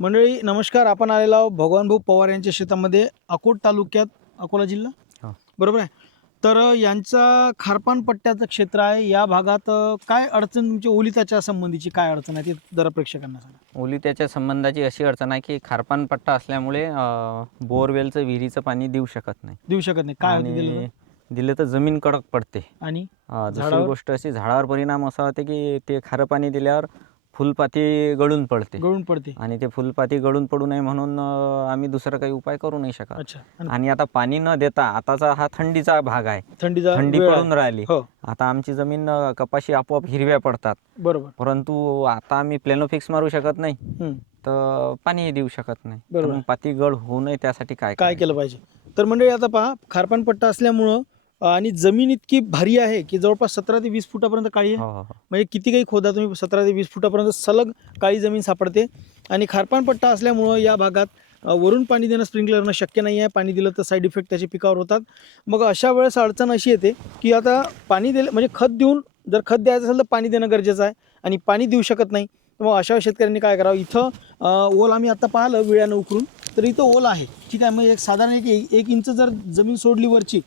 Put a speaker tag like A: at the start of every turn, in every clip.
A: मंडळी नमस्कार. आपण आलेलो आहोत भगवानभाऊ पवार यांच्या शेतामध्ये अकोट तालुक्यात अकोला जिल्हा. बरोबर आहे. तर यांचा खारपान पट्ट्याचं क्षेत्र आहे. या भागात काय अडचण तुमची ओलिताच्या संबंधीची काय अडचण आहे ते जरा प्रेक्षकांना सांगा.
B: ओली त्याच्या संबंधाची अशी अडचण आहे की खारपान पट्टा असल्यामुळे बोरवेलचं विहिरीचं पाणी देऊ शकत नाही.
A: देऊ शकत नाही. काय दिलं तर?
B: दिलं? तर जमीन कडक पडते.
A: आणि?
B: दुसरी? गोष्ट अशी झाडावर परिणाम असा होते की ते खारं पाणी दिल्यावर फुलपाती गळून पडते.
A: गळून पडते.
B: आणि ते फुलपाती गळून पडू नये म्हणून आम्ही दुसरा काही उपाय करू नाही शकत.
A: अच्छा. आणि
B: आता पाणी न देता आताचा हा थंडीचा भाग आहे.
A: थंडीचा
B: थंडी. पडून राहिली.
A: हो.
B: आता आमची जमीन कपाशी आपोआप हिरव्या पडतात.
A: बरोबर.
B: परंतु आता आम्ही प्लेनोफिक्स मारू शकत नाही. तर पाणी देऊ शकत नाही.
A: बरोबर.
B: पाती गळ होऊ नये त्यासाठी काय
A: काय? केलं पाहिजे? तर मंडळी आता पहा खारपान पट्टा असल्यामुळं आणि जमीन इतकी भारी आहे की जवळपास सतरा ते वीस फुटापर्यंत काळी आहे.
B: हो हो हो.
A: म्हणजे किती काही खोदा तुम्ही सतरा ते वीस फुटापर्यंत सलग काळी जमीन सापडते. आणि खारपान पट्टा असल्यामुळं या भागात वरून पाणी देणं स्प्रिंकलरनं शक्य नाही आहे. पाणी दिलं तर साईड इफेक्ट त्याच्या पिकावर होतात. मग अशा वेळेस अडचण अशी येते की आता पाणी दिलं म्हणजे खत देऊन जर खत द्यायचं असेल तर पाणी देणं गरजेचं आहे. आणि पाणी देऊ शकत नाही. तर मग अशा शेतकऱ्यांनी काय करावं? इथं ओल आम्ही आता पाहिलं विळ्यानं उकरून. तर इथं ओल आहे. ठीक आहे मग एक साधारण एक एक इंच जर जमीन सोडली वरची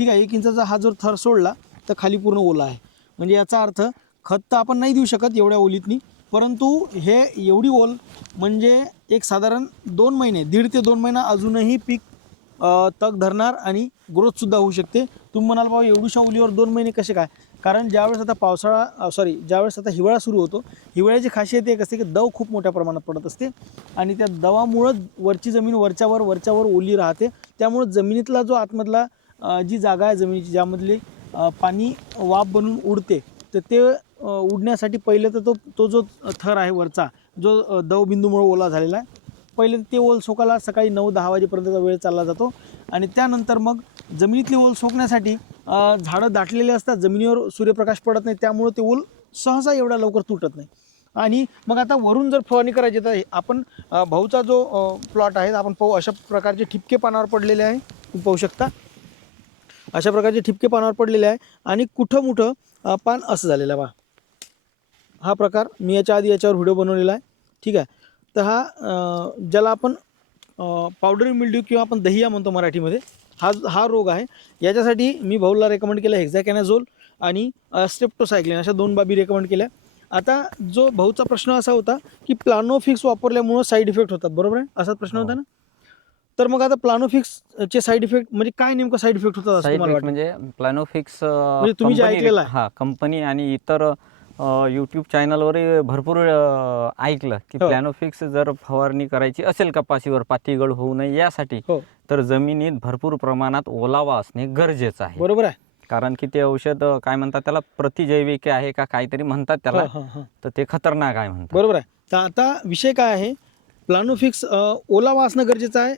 A: ठीक आहे एक इंचाचा हा जर थर सोडला तर खाली पूर्ण ओला आहे. म्हणजे याचा अर्थ खत तर आपण नाही देऊ शकत एवढ्या ओलीतनी परंतु हे एवढी ओल म्हणजे एक साधारण दोन महिने दीड ते दोन महिना अजूनही पीक तग धरणार आणि ग्रोथसुद्धा होऊ शकते. तुम्ही म्हणाल बाबा एवढीशा ओलीवर दोन महिने कसे काय? कारण ज्यावेळेस आता पावसाळा सॉरी ज्यावेळेस आता हिवाळा सुरू होतो हिवाळ्याची खासियत एक असते की दव खूप मोठ्या प्रमाणात पडत असते आणि त्या दवामुळं वरची जमीन वरच्यावर वरच्यावर ओली राहते. त्यामुळं जमिनीतला जो आतमधला जी जागा आहे जमिनीची ज्यामधली पाणी वाफ बनून उडते तर ते उडण्यासाठी पहिले तर तो तो जो थर आहे वरचा जो दवबिंदूमुळे ओला झालेला आहे पहिले ते ओल सोकायला सकाळी नऊ दहा वाजेपर्यंतचा वेळ चालला जातो आणि त्यानंतर मग जमिनीतली ओल सोकण्यासाठी झाडं दाटलेले असतात जमिनीवर सूर्यप्रकाश पडत नाही त्यामुळं ते ओल सहसा एवढा लवकर तुटत नाही. आणि मग आता वरून जर फवारणी करायची तर हे आपण भाऊचा जो प्लॉट आहे आपण पाहू अशा प्रकारचे ठिपके पानावर पडलेले आहे तुम्ही पाहू शकता. अशा प्रकारचे ठिपके पानावर पडलेले आहे आणि कुठं मुठं पान असं झालेलं आहे हा प्रकार मी याच्या आधी याच्यावर व्हिडिओ बनवलेला आहे. ठीक आहे? तर हा ज्याला आपण पावडर मिल्ड्यू किंवा आपण दहिया म्हणतो मराठीमध्ये हा हा रोग आहे. याच्यासाठी मी भाऊला रेकमेंड केलं हेक्झॅकॅनाझोल आणि स्टेप्टोसायक्लिन अशा दोन बाबी रेकमेंड केल्या. आता जो भाऊचा प्रश्न असा होता की प्लानोफिक्स वापरल्यामुळं साईड इफेक्ट होतात. बरोबर आहे? असाच प्रश्न
B: हो.
A: होता ना? तर मग आता प्लानोफिक्स चे साईड इफेक्ट म्हणजे काय नेमकं साईड इफेक्ट होतात असं तुम्हाला वाटतं
B: म्हणजे प्लॅनोफिक्स
A: म्हणजे तुम्ही जे ऐकलेलं आहे.
B: हा कंपनी आणि इतर युट्यूब चॅनलवर भरपूर अ, ऐकलं की
A: हो.
B: प्लॅनोफिक्स जर फवारणी करायची असेल कपाशीवर पातीगळ होऊ नये यासाठी
A: हो.
B: तर जमिनीत भरपूर प्रमाणात ओलावा असणे गरजेचं आहे
A: बरोबर आहे
B: कारण की ते औषध अ, काय म्हणतात त्याला प्रतिजैविक आहे का काहीतरी म्हणतात त्याला
A: हा, हा, हा.
B: तर ते खतरनाक आहे म्हणतात
A: बरोबर आहे तर आता विषय काय आहे प्लानोफिक्स ओलावा असणं गरजेचं आहे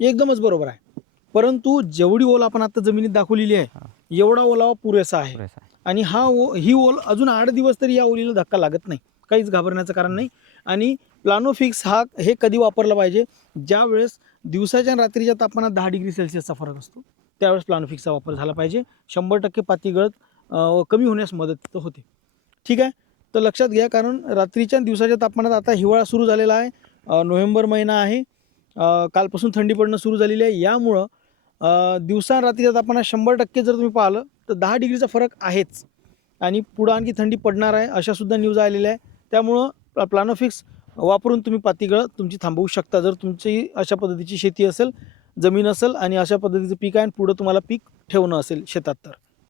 A: एकदमच बरोबर आहे. परंतु जेवढी ओल आपण आता जमिनीत दाखवलेली आहे. एवढा ओलावा पुरेसा आहे.
B: पुरेसं आहे.
A: आणि हा ओ ही ओल अजून आठ दिवस तरी या ओलीला धक्का लागत नाही. काहीच घाबरण्याचं कारण नाही. आणि प्लानोफिक्स हा हे कधी वापरलं पाहिजे? ज्या वेळेस दिवसाच्या आणि रात्रीच्या तापमानात दहा डिग्री सेल्सिअसचा फरक असतो त्यावेळेस प्लानोफिक्सचा वापर झाला पाहिजे. शंभर टक्के पाती गळत अं, कमी होण्यास मदत तिथं होते. ठीक आहे? तर लक्षात घ्या कारण रात्रीच्या आणि दिवसाच्या तापमानात आता हिवाळा सुरू झालेला आहे. अं, नोव्हेंबर महिना आहे. कालपासून थंडी पडणं सुरू झालेली आहे. यामुळं अं, दिवसा तापमानात शंभर टक्के जर तुम्ही पाहिलं तर दहा डिग्रीचा फरक आहेच. आणि पुढं आणखी थंडी पडणार आहे अशासुद्धा न्यूज आलेल्या आहे त्यामुळं प्लानोफिक्स वापरून तुम्ही पातीगळं तुमची थांबवू शकता. जर तुमची अशा पद्धतीची शेती असेल जमीन असेल आणि अशा पद्धतीचं पीक आहे आणि पुढं तुम्हाला पीक ठेवणं असेल शेतात तर.